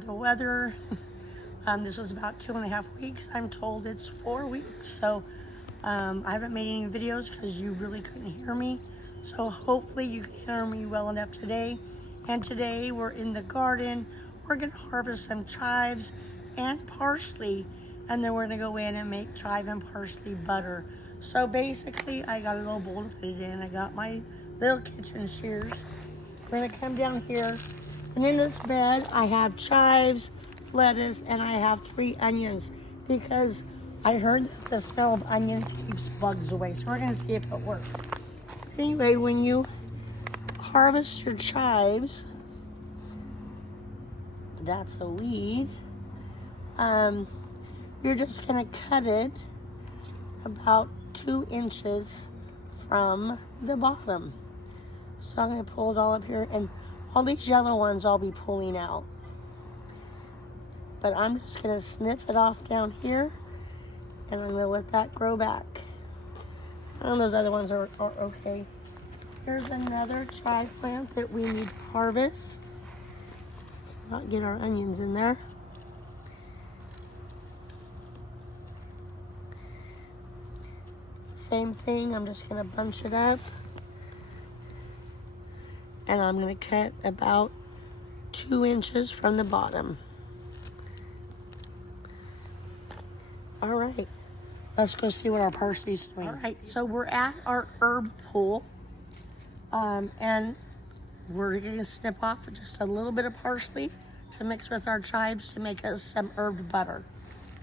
the weather. This was about 2.5 weeks. I'm told it's 4 weeks. So I haven't made any videos because you really couldn't hear me. So hopefully you can hear me well enough today. And today we're in the garden. We're gonna harvest some chives and parsley. And then we're gonna go in and make chive and parsley butter. So basically I got a little bowl to put it in. I got my little kitchen shears. We're gonna come down here. And in this bed I have chives, lettuce, and I have 3 onions because I heard that the smell of onions keeps bugs away. So we're gonna see if it works. Anyway, when you harvest your chives, that's a weed, you're just gonna cut it about 2 inches from the bottom. So I'm gonna pull it all up here, and all these yellow ones I'll be pulling out. But I'm just gonna snip it off down here, and I'm gonna let that grow back. And those other ones are okay. Here's another chive plant that we need to harvest. Let's not get our onions in there. Same thing, I'm just gonna bunch it up. And I'm gonna cut about 2 inches from the bottom. All right, let's go see what our parsley's doing. All right, so we're at our herb pool. And we're gonna snip off just a little bit of parsley to mix with our chives to make us some herb butter.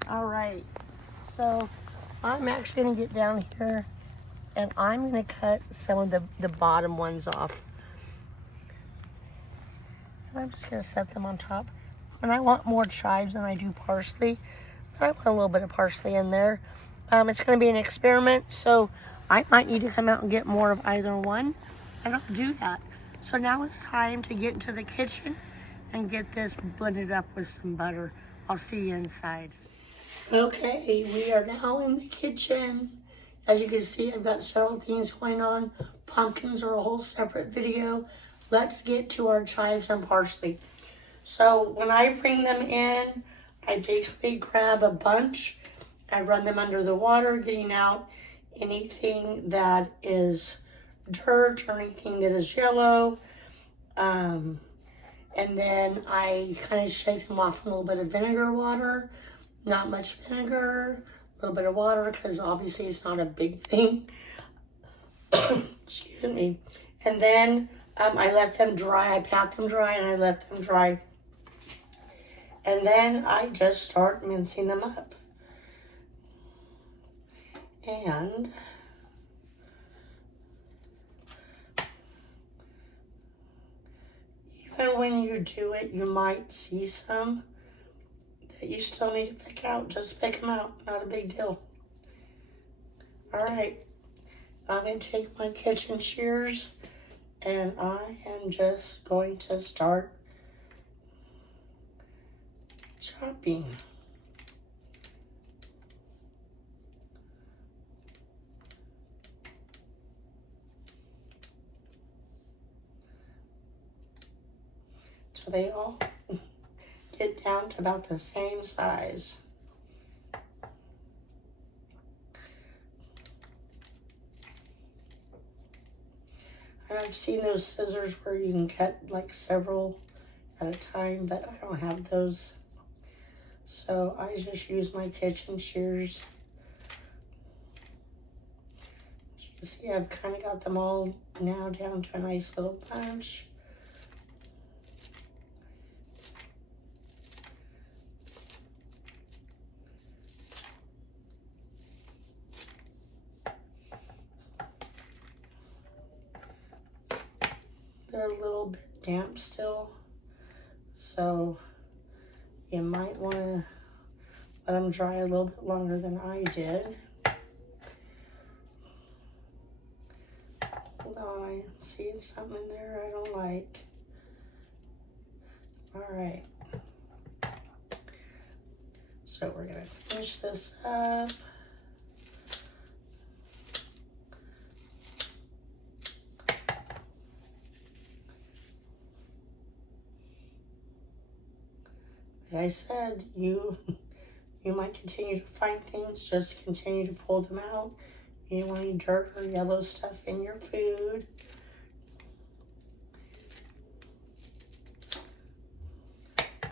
All right, so I'm actually gonna get down here and I'm gonna cut some of the bottom ones off. And I'm just gonna set them on top. And I want more chives than I do parsley. I want a little bit of parsley in there. It's gonna be an experiment, so I might need to come out and get more of either one. And I'll do that. So now it's time to get into the kitchen and get this blended up with some butter. I'll see you inside. Okay, we are now in the kitchen. As you can see, I've got several things going on. Pumpkins are a whole separate video. Let's get to our chives and parsley. So when I bring them in, I basically grab a bunch. I run them under the water, getting out anything that is dirt or anything that is yellow. And then I kind of shake them off in a little bit of vinegar water. Not much vinegar, a little bit of water because obviously it's not a big thing. Excuse me. And then I let them dry. I pat them dry and I let them dry. And then I just start mincing them up. And even when you do it, you might see some that you still need to pick out. Just pick them out, not a big deal. All right, I'm gonna take my kitchen shears and I am just going to start chopping. So they all get down to about the same size. And I've seen those scissors where you can cut like several at a time, but I don't have those. So I just use my kitchen shears. As you can see, I've kind of got them all now down to a nice little bunch. They're a little bit damp still, so you might want to let them dry a little bit longer than I did. No, I'm seeing something in there I don't like. All right. So we're gonna finish this up. As I said, you might continue to find things, just continue to pull them out. You don't want any dirt or yellow stuff in your food.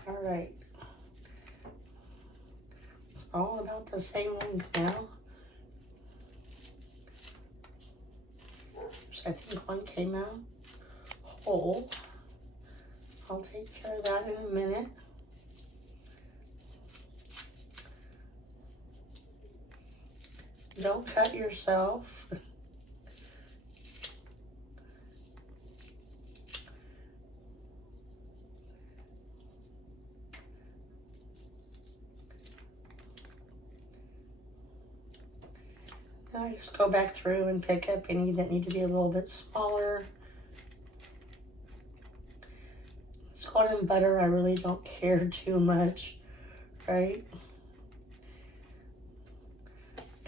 All right. It's all about the same length now. Oops, I think one came out whole. I'll take care of that in a minute. Don't cut yourself. Now I just go back through and pick up any that need to be a little bit smaller. This golden butter, I really don't care too much, right?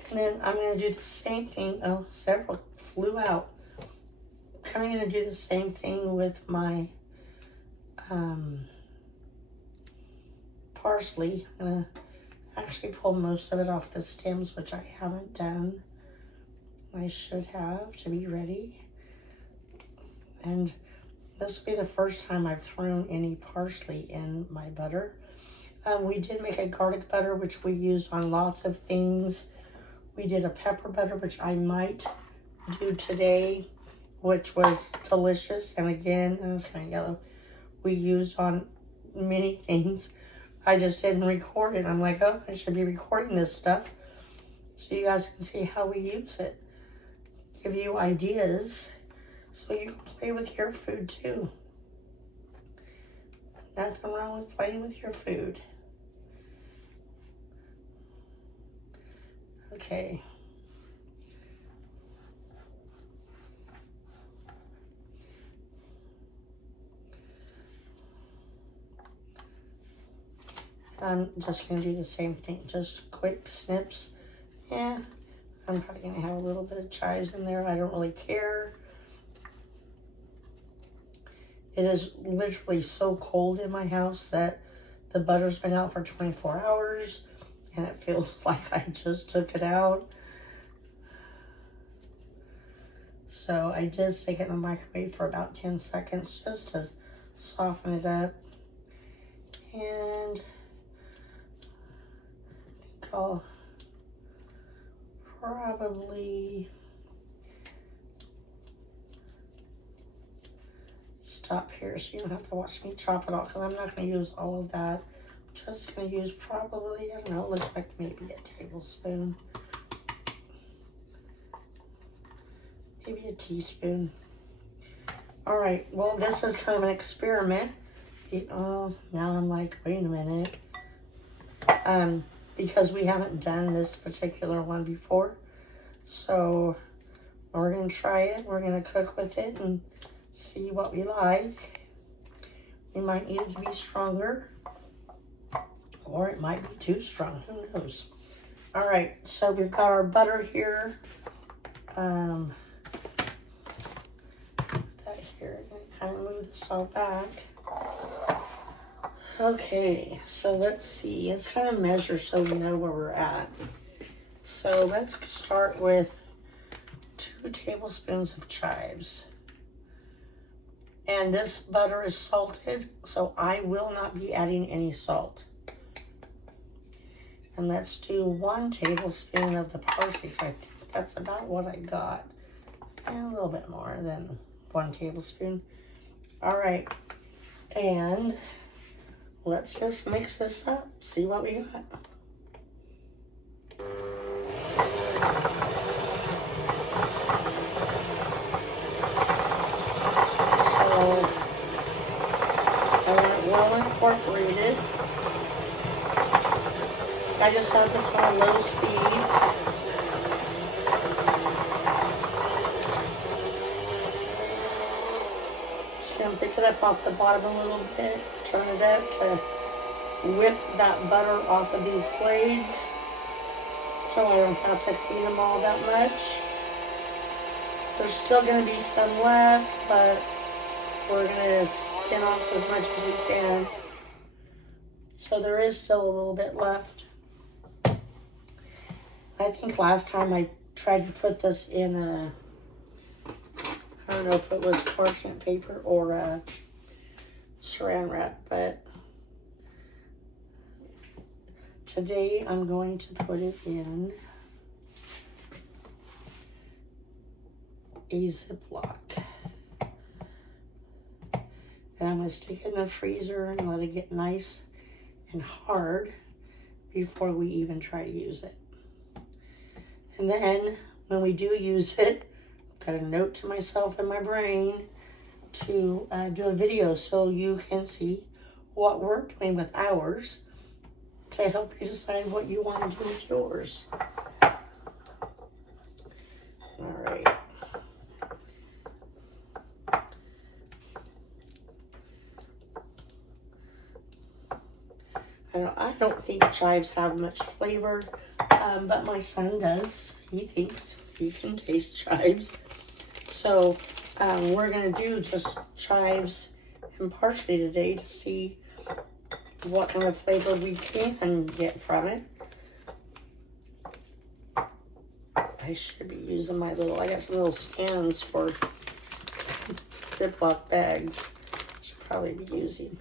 And then I'm going to do the same thing. Oh, several flew out. I'm going to do the same thing with my parsley. I'm going to actually pull most of it off the stems, which I haven't done. I should have to be ready. And this will be the first time I've thrown any parsley in my butter. We did make a garlic butter, which we use on lots of things. We did a pepper butter, which I might do today, which was delicious. And again, it was kind of yellow. We used on many things. I just didn't record it. I'm like, oh, I should be recording this stuff so you guys can see how we use it. Give you ideas so you can play with your food too. Nothing wrong with playing with your food. Okay. I'm just going to do the same thing, just quick snips. Yeah, I'm probably going to have a little bit of chives in there. I don't really care. It is literally so cold in my house that the butter's been out for 24 hours and it feels like I just took it out. So I did stick it in the microwave for about 10 seconds just to soften it up. And I think I'll probably stop here so you don't have to watch me chop it all, because I'm not going to use all of that. I'm just going to use probably, I don't know, it looks like maybe a tablespoon. Maybe a teaspoon. All right, well, this is kind of an experiment. Oh, now I'm like, wait a minute. Because we haven't done this particular one before. So we're going to try it. We're going to cook with it and see what we like. We might need it to be stronger, or it might be too strong. Who knows? All right, so we've got our butter here. That here. I'm going to kind of move this all back. Okay, so let's see. Let's kind of measure so we know where we're at. So let's start with 2 tablespoons of chives. And this butter is salted, so I will not be adding any salt. And let's do 1 tablespoon of the parsley. So I think that's about what I got. And a little bit more than 1 tablespoon. All right, and let's just mix this up, see what we got. So I want it well incorporated. I just have this on low speed. Pick it up off the bottom a little bit, turn it up to whip that butter off of these blades so I don't have to clean them all that much. There's still going to be some left, but we're going to spin off as much as we can. So there is still a little bit left. I think last time I tried to put this in a, I don't know if it was parchment paper or a saran wrap, but today I'm going to put it in a Ziploc. And I'm going to stick it in the freezer and let it get nice and hard before we even try to use it. And then when we do use it, I've got a note to myself in my brain to do a video so you can see what we're doing with ours to help you decide what you want to do with yours. All right. I don't think chives have much flavor, but my son does. He thinks he can taste chives. So we're going to do just chives and parsley today to see what kind of flavor we can get from it. I should be using my little, I got some little stands for Ziploc bags. Should probably be using.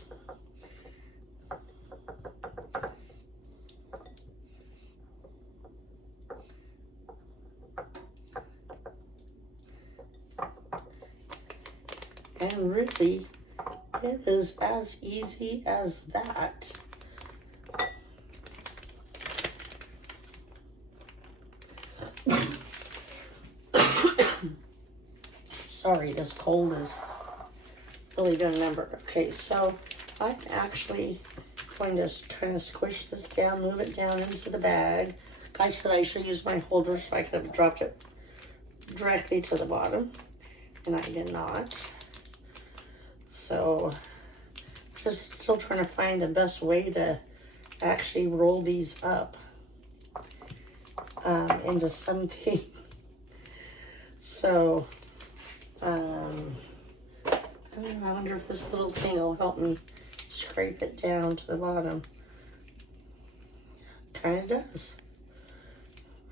And really, it is as easy as that. Sorry, this cold is really doing a number. Okay, so I'm actually going to kind of squish this down, move it down into the bag. I said I should use my holder so I could have dropped it directly to the bottom, and I did not. So just still trying to find the best way to actually roll these up into something. So I wonder if this little thing will help me scrape it down to the bottom. Kind of does.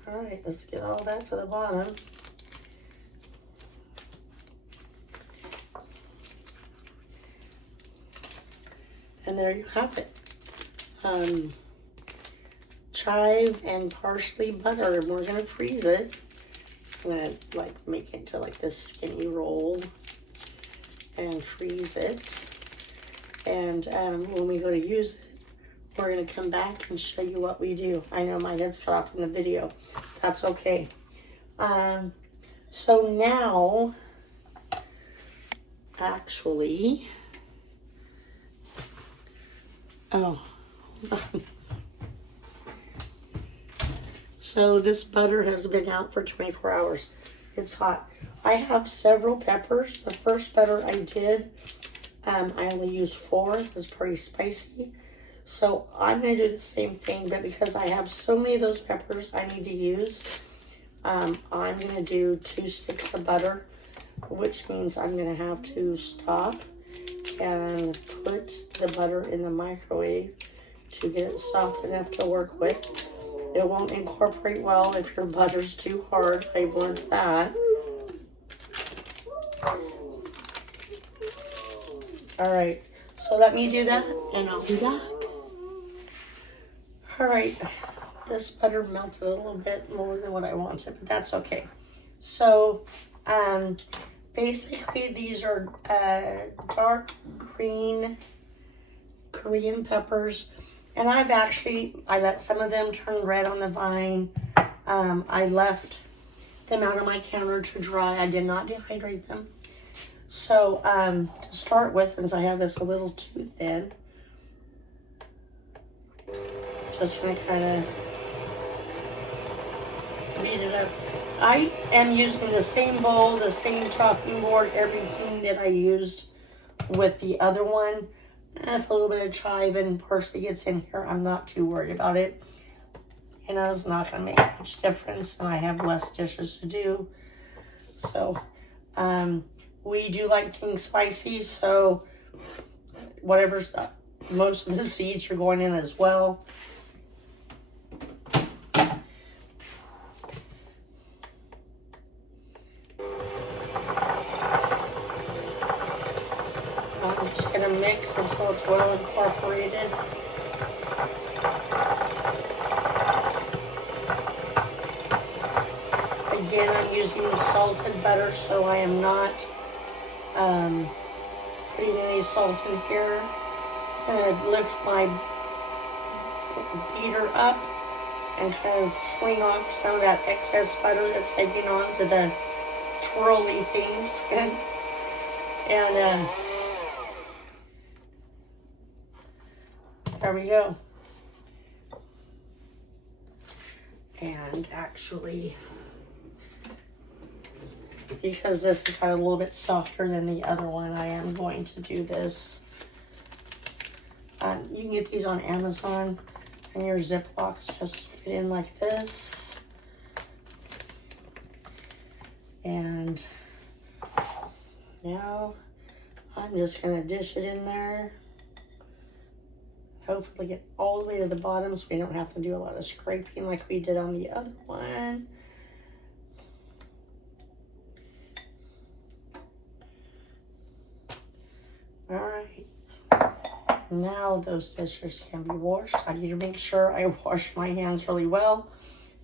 All right, let's get all that to the bottom. And there you have it. Chive and parsley butter. And we're going to freeze it. I'm going to make it to this skinny roll and freeze it. And when we go to use it, we're going to come back and show you what we do. I know my head's cut off in the video. That's okay. So now, actually, so this butter has been out for 24 hours. It's hot. I have several peppers. The first butter I did, I only used 4. It was pretty spicy. So I'm going to do the same thing, but because I have so many of those peppers I need to use, I'm going to do 2 sticks of butter, which means I'm going to have to stop and put the butter in the microwave to get it soft enough to work with. It won't incorporate well if your butter's too hard. I've learned that. All right, so let me do that and I'll be back. All right, this butter melted a little bit more than what I wanted, but that's okay. So, basically these are dark green Korean peppers. And I let some of them turn red on the vine. I left them out on my counter to dry. I did not dehydrate them. So, to start with, since I have this a little too thin, just gonna kind of beat it up. I am using the same bowl, the same chopping board, everything that I used with the other one. And if a little bit of chive and parsley gets in here, I'm not too worried about it. You know, it's not going to make much difference, and I have less dishes to do. So, we do like things spicy, so whatever's most of the seeds are going in as well. I'm just going to mix until it's well incorporated. Again, I'm using the salted butter, so I am not putting any salt in here. I'm going to lift my beater up and kind of swing off some of that excess butter that's hanging on to the twirly things. And there we go. And actually, because this is kind of a little bit softer than the other one, I am going to do this. You can get these on Amazon, and your Ziplocs just fit in like this. And now I'm just going to dish it in there. Hopefully get all the way to the bottom so we don't have to do a lot of scraping like we did on the other one. All right. Now those dishes can be washed. I need to make sure I wash my hands really well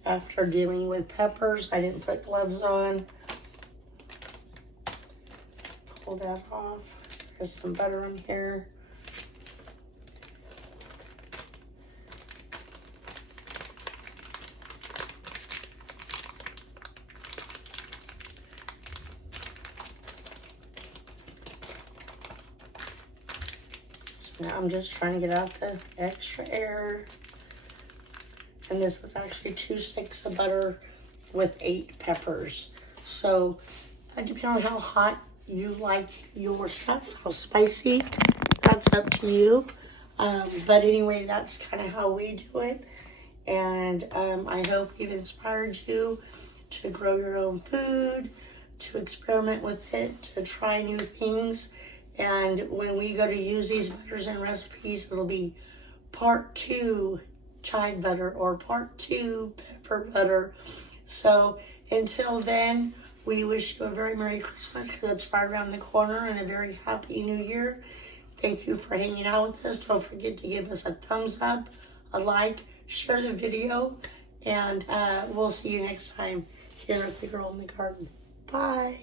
after dealing with peppers. I didn't put gloves on. Pull that off. There's some butter in here. Now I'm just trying to get out the extra air. And this is actually 2 sticks of butter with 8 peppers. So, depending on how hot you like your stuff, how spicy, that's up to you. But anyway, that's kind of how we do it. And I hope we've inspired you to grow your own food, to experiment with it, to try new things. And when we go to use these butters and recipes, it'll be part 2 chive butter or part 2 pepper butter. So until then, we wish you a very Merry Christmas because it's right around the corner, and a very Happy New Year. Thank you for hanging out with us. Don't forget to give us a thumbs up, a like, share the video, and we'll see you next time here at The Girl in the Garden. Bye.